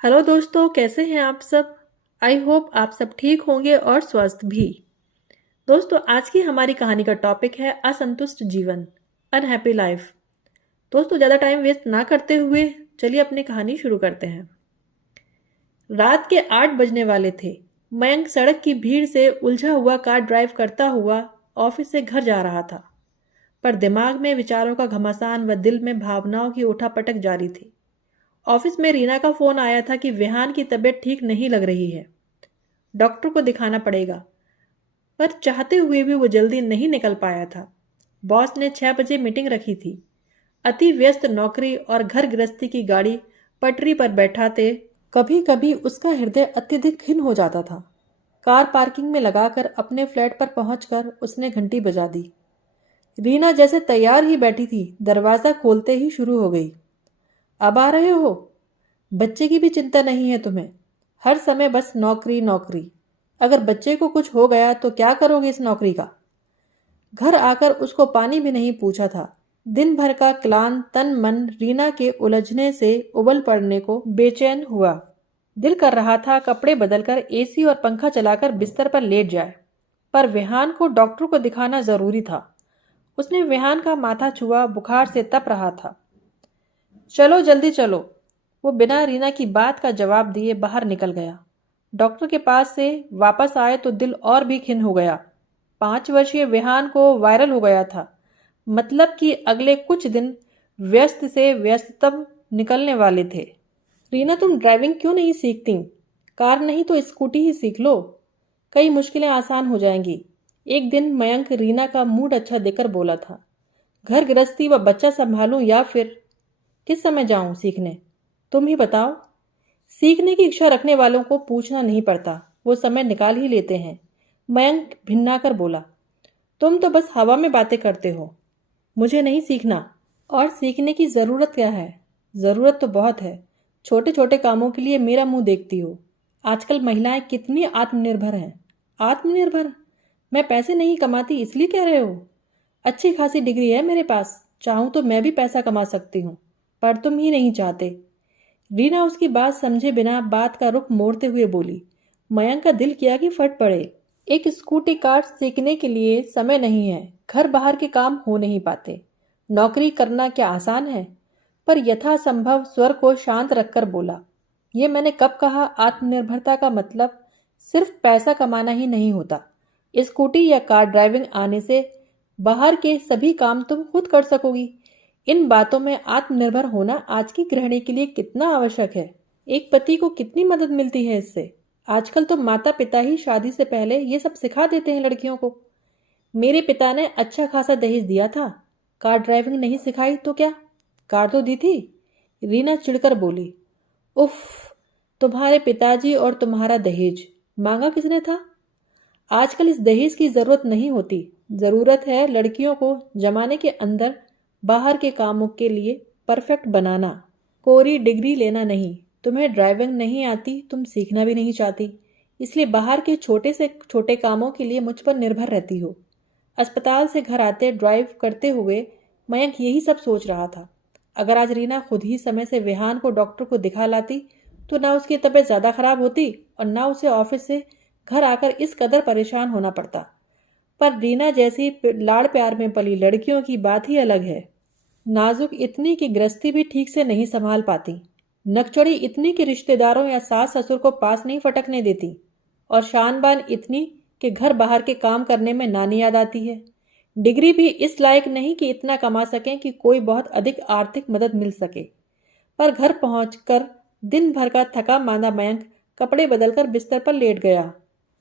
Hello दोस्तों, कैसे हैं आप सब। आई होप आप सब ठीक होंगे और स्वस्थ भी। दोस्तों, आज की हमारी कहानी का टॉपिक है असंतुष्ट जीवन, अनहैप्पी लाइफ। दोस्तों, ज़्यादा टाइम वेस्ट ना करते हुए चलिए अपनी कहानी शुरू करते हैं। रात के 8 बजने वाले थे। मयंक सड़क की भीड़ से उलझा हुआ कार ड्राइव करता हुआ ऑफिस से घर जा रहा था, पर दिमाग में विचारों का घमासान व दिल में भावनाओं की उठापटक जारी थी। ऑफिस में रीना का फोन आया था कि विहान की तबीयत ठीक नहीं लग रही है, डॉक्टर को दिखाना पड़ेगा। पर चाहते हुए भी वो जल्दी नहीं निकल पाया था। बॉस ने 6 बजे मीटिंग रखी थी। अति व्यस्त नौकरी और घर गृहस्थी की गाड़ी पटरी पर बैठाते कभी कभी उसका हृदय अत्यधिक खिन्न हो जाता था। कार पार्किंग में लगाकर अपने फ्लैट पर पहुंचकर उसने घंटी बजा दी। रीना जैसे तैयार ही बैठी थी, दरवाजा खोलते ही शुरू हो गई। अब आ रहे हो? बच्चे की भी चिंता नहीं है तुम्हें? हर समय बस नौकरी नौकरी। अगर बच्चे को कुछ हो गया तो क्या करोगे इस नौकरी का? घर आकर उसको पानी भी नहीं पूछा था। दिन भर का क्लांत तन मन रीना के उलझने से उबल पड़ने को बेचैन हुआ। दिल कर रहा था कपड़े बदलकर एसी और पंखा चलाकर बिस्तर पर लेट जाए, पर विहान को डॉक्टर को दिखाना जरूरी था। उसने विहान का माथा छुआ, बुखार से तप रहा था। चलो जल्दी चलो। वो बिना रीना की बात का जवाब दिए बाहर निकल गया। डॉक्टर के पास से वापस आए तो दिल और भी खिन्न हो गया। 5 वर्षीय विहान को वायरल हो गया था। मतलब कि अगले कुछ दिन व्यस्त से व्यस्ततम निकलने वाले थे। रीना, तुम ड्राइविंग क्यों नहीं सीखती? कार नहीं तो स्कूटी ही सीख लो, कई मुश्किलें आसान हो जाएंगी। एक दिन मयंक रीना का मूड अच्छा देकर बोला था। घर गृहस्थी व बच्चा संभालूं या फिर किस समय जाऊं सीखने? तुम ही बताओ। सीखने की इच्छा रखने वालों को पूछना नहीं पड़ता, वो समय निकाल ही लेते हैं। मयंक भिन्नाकर बोला। तुम तो बस हवा में बातें करते हो। मुझे नहीं सीखना। और सीखने की जरूरत क्या है? जरूरत तो बहुत है। छोटे छोटे कामों के लिए मेरा मुंह देखती हो। आजकल महिलाएं कितनी आत्मनिर्भर हैं। आत्मनिर्भर? मैं पैसे नहीं कमाती इसलिए कह रहे हो? अच्छी खासी डिग्री है मेरे पास, चाहूं तो मैं भी पैसा कमा सकती हूँ, पर तुम ही नहीं चाहते। रीना उसकी बात समझे बिना बात का रुख मोड़ते हुए बोली। मयंक का दिल किया कि फट पड़े। एक स्कूटी कार सीखने के लिए समय नहीं है, घर बाहर के काम हो नहीं पाते। नौकरी करना क्या आसान है? पर यथासंभव स्वर को शांत रखकर बोला। ये मैंने कब कहा? आत्मनिर्भरता का मतलब सिर्फ पैसा कमाना ही नहीं होता। स्कूटी या कार ड्राइविंग आने से बाहर के सभी काम तुम खुद कर सकोगी। इन बातों में आत्मनिर्भर होना आज की गृहिणी के लिए कितना आवश्यक है। एक पति को कितनी मदद मिलती है इससे। आजकल तो माता पिता ही शादी से पहले ये सब सिखा देते हैं लड़कियों को। मेरे पिता ने अच्छा खासा दहेज दिया था, कार ड्राइविंग नहीं सिखाई तो क्या? कार तो दी थी। रीना चिढ़कर बोली। उफ, तुम्हारे पिताजी और तुम्हारा दहेज मांगा किसने था? आजकल इस दहेज की जरूरत नहीं होती। जरूरत है लड़कियों को जमाने के अंदर बाहर के कामों के लिए परफेक्ट बनाना। कोरी डिग्री लेना नहीं। तुम्हें ड्राइविंग नहीं आती, तुम सीखना भी नहीं चाहती, इसलिए बाहर के छोटे से छोटे कामों के लिए मुझ पर निर्भर रहती हो। अस्पताल से घर आते ड्राइव करते हुए मयंक यही सब सोच रहा था। अगर आज रीना खुद ही समय से विहान को डॉक्टर को दिखा लाती तो ना उसकी तबीयत ज्यादा खराब होती और ना उसे ऑफिस से घर आकर इस कदर परेशान होना पड़ता। पर रीना जैसी लाड़ प्यार में पली लड़कियों की बात ही अलग है। नाजुक इतनी कि गृहस्थी भी ठीक से नहीं संभाल पाती, नकचड़ी इतनी कि रिश्तेदारों या सास ससुर को पास नहीं फटकने देती, और शान बान इतनी कि घर बाहर के काम करने में नानी याद आती है। डिग्री भी इस लायक नहीं कि इतना कमा सकें कि कोई बहुत अधिक आर्थिक मदद मिल सके। पर घर पहुंचकर दिन भर का थका मांदा मयंक कपड़े बदलकर बिस्तर पर लेट गया।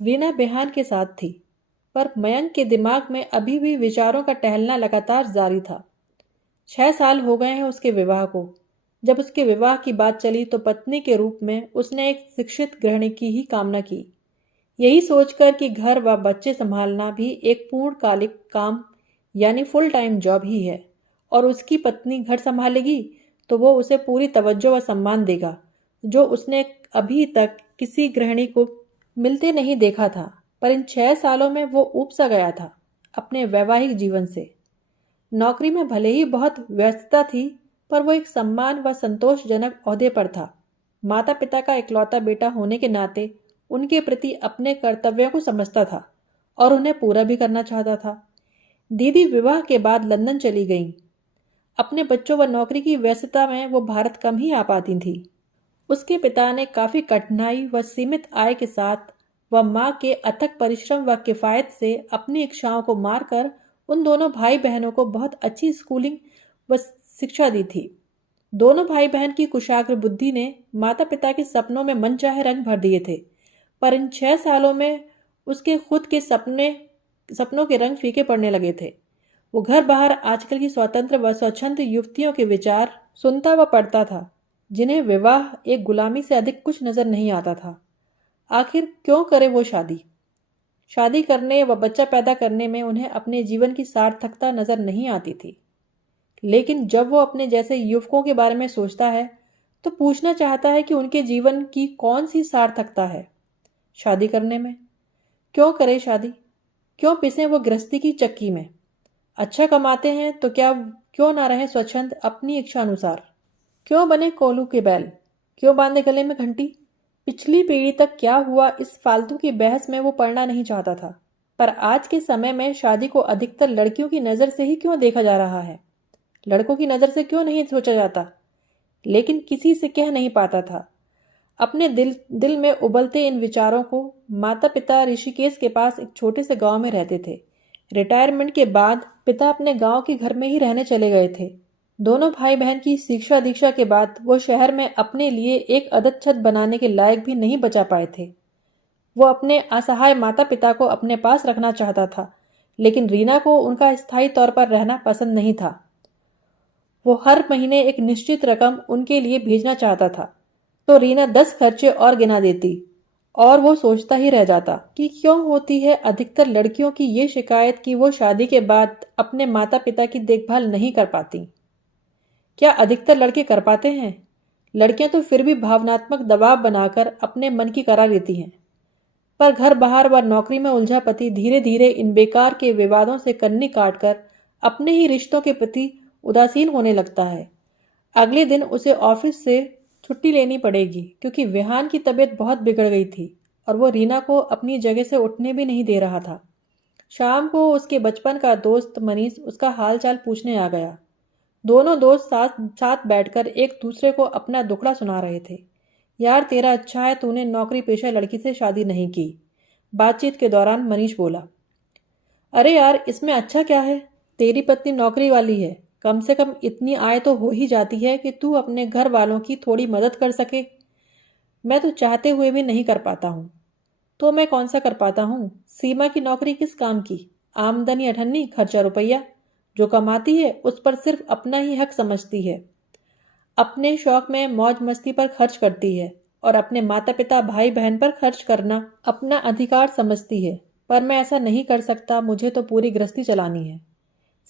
रीना बेहान के साथ थी, पर मयंक के दिमाग में अभी भी विचारों का टहलना लगातार जारी था। 6 साल हो गए हैं उसके विवाह को। जब उसके विवाह की बात चली तो पत्नी के रूप में उसने एक शिक्षित गृहिणी की ही कामना की, यही सोचकर कि घर व बच्चे संभालना भी एक पूर्णकालिक काम यानी फुल टाइम जॉब ही है, और उसकी पत्नी घर संभालेगी तो वो उसे पूरी तवज्जो व सम्मान देगा, जो उसने अभी तक किसी गृहिणी को मिलते नहीं देखा था। पर इन 6 सालों में वो ऊब सा गया था अपने वैवाहिक जीवन से। नौकरी में भले ही बहुत व्यस्तता थी, पर वो एक सम्मान व संतोषजनक ओहदे पर था। माता पिता का इकलौता बेटा होने के नाते उनके प्रति अपने कर्तव्यों को समझता था और उन्हें पूरा भी करना चाहता था। दीदी विवाह के बाद लंदन चली गईं। अपने बच्चों व नौकरी की व्यस्तता में वो भारत कम ही आ पाती थी। उसके पिता ने काफी कठिनाई व सीमित आय के साथ व मां के अथक परिश्रम व किफायत से अपनी इच्छाओं को मारकर उन दोनों भाई बहनों को बहुत अच्छी स्कूलिंग व शिक्षा दी थी। दोनों भाई बहन की कुशाग्र बुद्धि ने माता पिता के सपनों में मनचाहे रंग भर दिए थे, पर इन 6 सालों में उसके खुद के सपनों के रंग फीके पड़ने लगे थे। वो घर बाहर आजकल की स्वतंत्र व स्वच्छंद युवतियों के विचार सुनता व पढ़ता था, जिन्हें विवाह एक गुलामी से अधिक कुछ नजर नहीं आता था। आखिर क्यों करे वो शादी? शादी करने व बच्चा पैदा करने में उन्हें अपने जीवन की सार्थकता नजर नहीं आती थी। लेकिन जब वो अपने जैसे युवकों के बारे में सोचता है तो पूछना चाहता है कि उनके जीवन की कौन सी सार्थकता है शादी करने में? क्यों करे शादी? क्यों पिसे वो गृहस्थी की चक्की में? अच्छा कमाते हैं तो क्यों ना रहे स्वच्छंद अपनी इच्छा अनुसार? क्यों बने कोलू के बैल? क्यों बांधे गले में घंटी? पिछली पीढ़ी तक क्या हुआ इस फालतू की बहस में वो पढ़ना नहीं चाहता था, पर आज के समय में शादी को अधिकतर लड़कियों की नज़र से ही क्यों देखा जा रहा है? लड़कों की नज़र से क्यों नहीं सोचा जाता? लेकिन किसी से कह नहीं पाता था। अपने दिल में उबलते इन विचारों को माता पिता ऋषिकेश के पास एक छोटे से गांव में रहते थे। रिटायरमेंट के बाद पिता अपने गांव के घर में ही रहने चले गए थे। दोनों भाई बहन की शिक्षा दीक्षा के बाद वो शहर में अपने लिए एक अदद छत बनाने के लायक भी नहीं बचा पाए थे। वो अपने असहाय माता पिता को अपने पास रखना चाहता था, लेकिन रीना को उनका स्थायी तौर पर रहना पसंद नहीं था। वो हर महीने एक निश्चित रकम उनके लिए भेजना चाहता था, तो रीना 10 खर्चे और गिना देती और वो सोचता ही रह जाता कि क्यों होती है अधिकतर लड़कियों की ये शिकायत कि वो शादी के बाद अपने माता पिता की देखभाल नहीं कर पाती। क्या अधिकतर लड़के कर पाते हैं? लड़कियां तो फिर भी भावनात्मक दबाव बनाकर अपने मन की करा लेती हैं, पर घर बाहर व नौकरी में उलझा पति धीरे धीरे इन बेकार के विवादों से कन्नी काटकर अपने ही रिश्तों के प्रति उदासीन होने लगता है। अगले दिन उसे ऑफिस से छुट्टी लेनी पड़ेगी क्योंकि विहान की तबीयत बहुत बिगड़ गई थी और वो रीना को अपनी जगह से उठने भी नहीं दे रहा था। शाम को उसके बचपन का दोस्त मनीष उसका हालचाल पूछने आ गया। दोनों दोस्त साथ साथ बैठकर एक दूसरे को अपना दुखड़ा सुना रहे थे। यार तेरा अच्छा है तूने नौकरी पेशा लड़की से शादी नहीं की। बातचीत के दौरान मनीष बोला। अरे यार इसमें अच्छा क्या है? तेरी पत्नी नौकरी वाली है, कम से कम इतनी आय तो हो ही जाती है कि तू अपने घर वालों की थोड़ी मदद कर सके। मैं तो चाहते हुए भी नहीं कर पाता हूँ। तो मैं कौन सा कर पाता हूँ? सीमा की नौकरी किस काम की? आमदनी अठन्नी, खर्चा रुपया। जो कमाती है उस पर सिर्फ अपना ही हक समझती है, अपने शौक में मौज मस्ती पर खर्च करती है और अपने माता पिता भाई बहन पर खर्च करना अपना अधिकार समझती है। पर मैं ऐसा नहीं कर सकता, मुझे तो पूरी गृहस्थी चलानी है।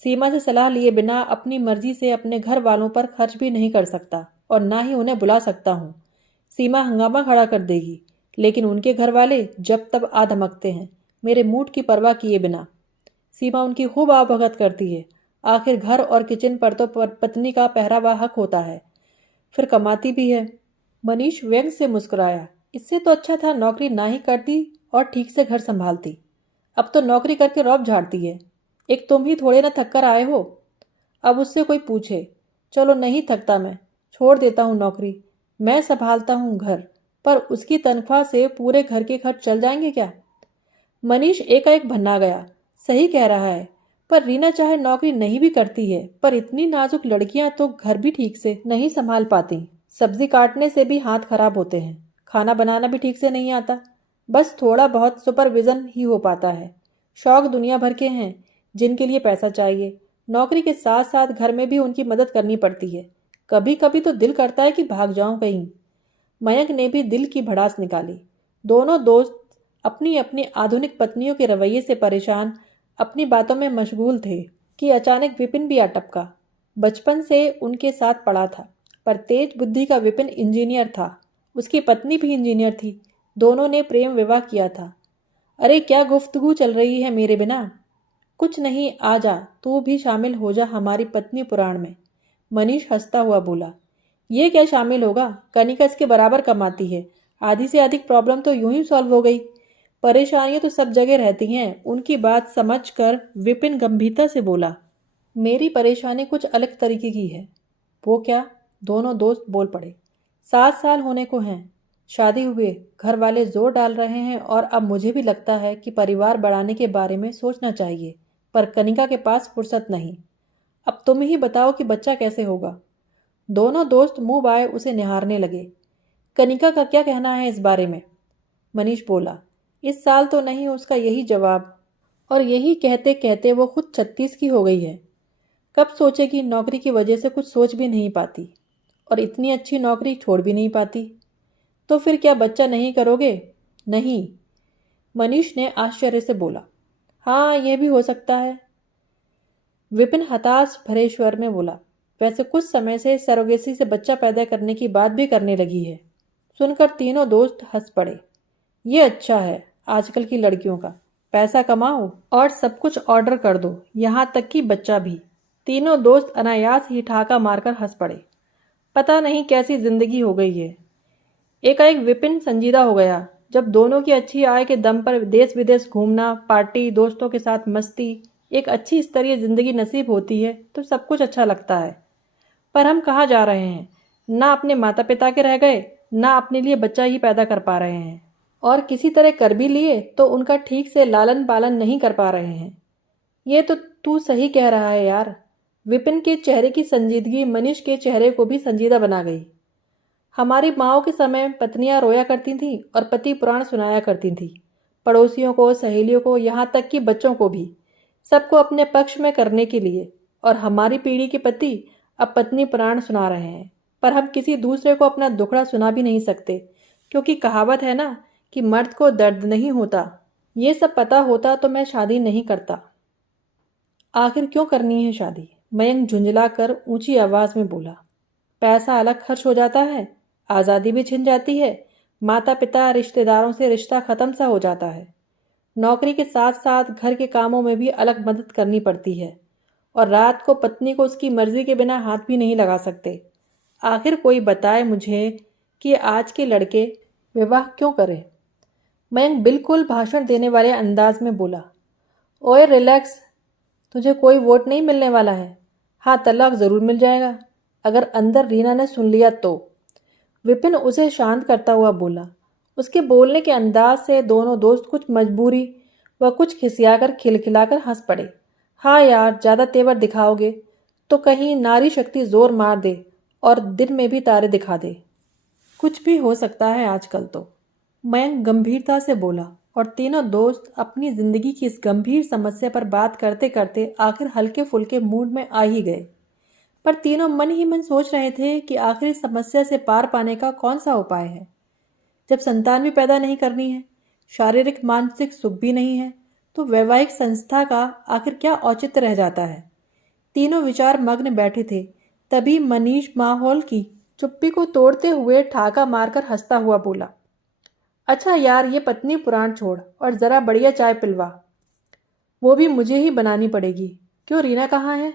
सीमा से सलाह लिए बिना अपनी मर्जी से अपने घर वालों पर खर्च भी नहीं कर सकता और ना ही उन्हें बुला सकता हूँ। सीमा हंगामा खड़ा कर देगी, लेकिन उनके घर वाले जब तब आ धमकते हैं, मेरे मूड की परवाह किए बिना। सीमा उनकी खूब आवभगत करती है। आखिर घर और किचन पर तो पत्नी का पहरावा हक होता है, फिर कमाती भी है। मनीष व्यंग से मुस्कुराया। इससे तो अच्छा था नौकरी ना ही करती और ठीक से घर संभालती। अब तो नौकरी करके रौब झाड़ती है। एक तुम ही थोड़े ना थक कर आए हो। अब उससे कोई पूछे, चलो नहीं थकता, मैं छोड़ देता हूँ नौकरी, मैं संभालता हूँ घर, पर उसकी तनख्वाह से पूरे घर के खर्च चल जाएंगे क्या? मनीष एकाएक भन्ना गया। सही कह रहा है, पर रीना चाहे नौकरी नहीं भी करती है, पर इतनी नाजुक लड़कियां तो घर भी ठीक से नहीं संभाल पाती। सब्जी काटने से भी हाथ खराब होते हैं, खाना बनाना भी ठीक से नहीं आता, बस थोड़ा बहुत सुपरविजन ही हो पाता है। शौक दुनिया भर के हैं जिनके लिए पैसा चाहिए। नौकरी के साथ साथ घर में भी उनकी मदद करनी पड़ती है। कभी कभी तो दिल करता है कि भाग जाऊं कहीं। मयंक ने भी दिल की भड़ास निकाली। दोनों दोस्त अपनी अपनी आधुनिक पत्नियों के रवैये से परेशान अपनी बातों में मशगूल थे कि अचानक विपिन भी आ टपका। बचपन से उनके साथ पढ़ा था, पर तेज बुद्धि का विपिन इंजीनियर था। उसकी पत्नी भी इंजीनियर थी। दोनों ने प्रेम विवाह किया था। अरे क्या गुफ्तगू चल रही है मेरे बिना? कुछ नहीं, आ जा, तू भी शामिल हो जा हमारी पत्नी पुराण में। मनीष हंसता हुआ बोला। ये क्या शामिल होगा? कनिका इसके बराबर कमाती है। आधी से अधिक प्रॉब्लम तो यूं ही सॉल्व हो गई। परेशानियां तो सब जगह रहती हैं। उनकी बात समझकर विपिन गंभीरता से बोला, मेरी परेशानी कुछ अलग तरीके की है। वो क्या? दोनों दोस्त बोल पड़े। 7 साल होने को हैं, शादी हुए, घर वाले जोर डाल रहे हैं और अब मुझे भी लगता है कि परिवार बढ़ाने के बारे में सोचना चाहिए, पर कनिका के पास फुर्सत नहीं। अब तुम ही बताओ कि बच्चा कैसे होगा? दोनों दोस्त मुंह बाए उसे निहारने लगे। कनिका का क्या कहना है इस बारे में? मनीष बोला, इस साल तो नहीं, उसका यही जवाब। और यही कहते कहते वो खुद 36 की हो गई है। कब सोचेगी? नौकरी की वजह से कुछ सोच भी नहीं पाती और इतनी अच्छी नौकरी छोड़ भी नहीं पाती। तो फिर क्या बच्चा नहीं करोगे? नहीं, मनीष ने आश्चर्य से बोला। हाँ, यह भी हो सकता है, विपिन हताश भरे स्वर में बोला। वैसे कुछ समय से सरोगेसी से बच्चा पैदा करने की बात भी करने लगी है। सुनकर तीनों दोस्त हंस पड़े। ये अच्छा है, आजकल की लड़कियों का। पैसा कमाओ और सब कुछ ऑर्डर कर दो, यहाँ तक कि बच्चा भी। तीनों दोस्त अनायास ही ठाका मारकर हंस पड़े। पता नहीं कैसी जिंदगी हो गई है। एकाएक विपिन संजीदा हो गया। जब दोनों की अच्छी आय के दम पर देश विदेश घूमना, पार्टी, दोस्तों के साथ मस्ती, एक अच्छी स्तरीय जिंदगी नसीब होती है तो सब कुछ अच्छा लगता है। पर हम कहाँ जा रहे हैं? ना अपने माता पिता के रह गए, ना अपने लिए बच्चा ही पैदा कर पा रहे हैं, और किसी तरह कर भी लिए तो उनका ठीक से लालन पालन नहीं कर पा रहे हैं। ये तो तू सही कह रहा है यार। विपिन के चेहरे की संजीदगी मनीष के चेहरे को भी संजीदा बना गई। हमारी माओ के समय पत्नियां रोया करती थीं और पति पुराण सुनाया करती थीं। पड़ोसियों को, सहेलियों को, यहाँ तक कि बच्चों को भी, सबको अपने पक्ष में करने के लिए। और हमारी पीढ़ी के पति अब पत्नी पुराण सुना रहे हैं, पर हम किसी दूसरे को अपना दुखड़ा सुना भी नहीं सकते, क्योंकि कहावत है ना कि मर्द को दर्द नहीं होता। ये सब पता होता तो मैं शादी नहीं करता। आखिर क्यों करनी है शादी? मयंक झुंझला कर ऊंची आवाज में बोला। पैसा अलग खर्च हो जाता है, आज़ादी भी छिन जाती है, माता पिता रिश्तेदारों से रिश्ता खत्म सा हो जाता है। नौकरी के साथ साथ घर के कामों में भी अलग मदद करनी पड़ती है, और रात को पत्नी को उसकी मर्जी के बिना हाथ भी नहीं लगा सकते। आखिर कोई बताए मुझे कि आज के लड़के विवाह क्यों करें? मयंक बिल्कुल भाषण देने वाले अंदाज में बोला। ओए रिलैक्स, तुझे कोई वोट नहीं मिलने वाला है। हाँ, तलाक जरूर मिल जाएगा अगर अंदर रीना ने सुन लिया तो। विपिन उसे शांत करता हुआ बोला। उसके बोलने के अंदाज से दोनों दोस्त कुछ मजबूरी व कुछ खिसियाकर खिलखिलाकर हंस पड़े। हाँ यार, ज्यादा तेवर दिखाओगे तो कहीं नारी शक्ति जोर मार दे और दिन में भी तारे दिखा दे। कुछ भी हो सकता है आजकल तो, मयंक गंभीरता से बोला। और तीनों दोस्त अपनी जिंदगी की इस गंभीर समस्या पर बात करते करते आखिर हल्के फुल्के मूड में आ ही गए। पर तीनों मन ही मन सोच रहे थे कि आखिर इस समस्या से पार पाने का कौन सा उपाय है। जब संतान भी पैदा नहीं करनी है, शारीरिक मानसिक सुख भी नहीं है, तो वैवाहिक संस्था का आखिर क्या औचित्य रह जाता है। तीनों विचार मग्न बैठे थे, तभी मनीष माहौल की चुप्पी को तोड़ते हुए ठाका मारकर हंसता हुआ बोला। अच्छा यार, ये पत्नी पुराण छोड़ और जरा बढ़िया चाय पिलवा। वो भी मुझे ही बनानी पड़ेगी। क्यों, रीना कहाँ है?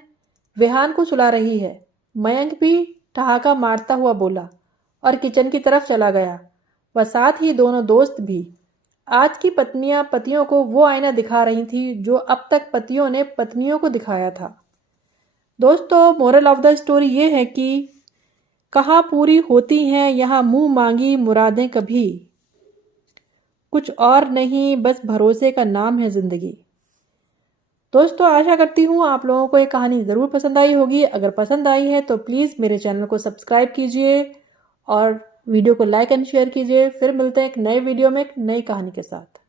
विहान को सुला रही है, मयंक भी ठहाका मारता हुआ बोला और किचन की तरफ चला गया। वह साथ ही दोनों दोस्त भी। आज की पत्नियां पतियों को वो आईना दिखा रही थी जो अब तक पतियों ने पत्नियों को दिखाया था। दोस्तों, मोरल ऑफ द स्टोरी ये है कि कहाँ पूरी होती हैं यहाँ मुंह मांगी मुरादें कभी। कुछ और नहीं, बस भरोसे का नाम है जिंदगी। दोस्तों, आशा करती हूँ आप लोगों को ये कहानी ज़रूर पसंद आई होगी। अगर पसंद आई है तो प्लीज़ मेरे चैनल को सब्सक्राइब कीजिए और वीडियो को लाइक एंड शेयर कीजिए। फिर मिलते हैं एक नए वीडियो में एक नई कहानी के साथ।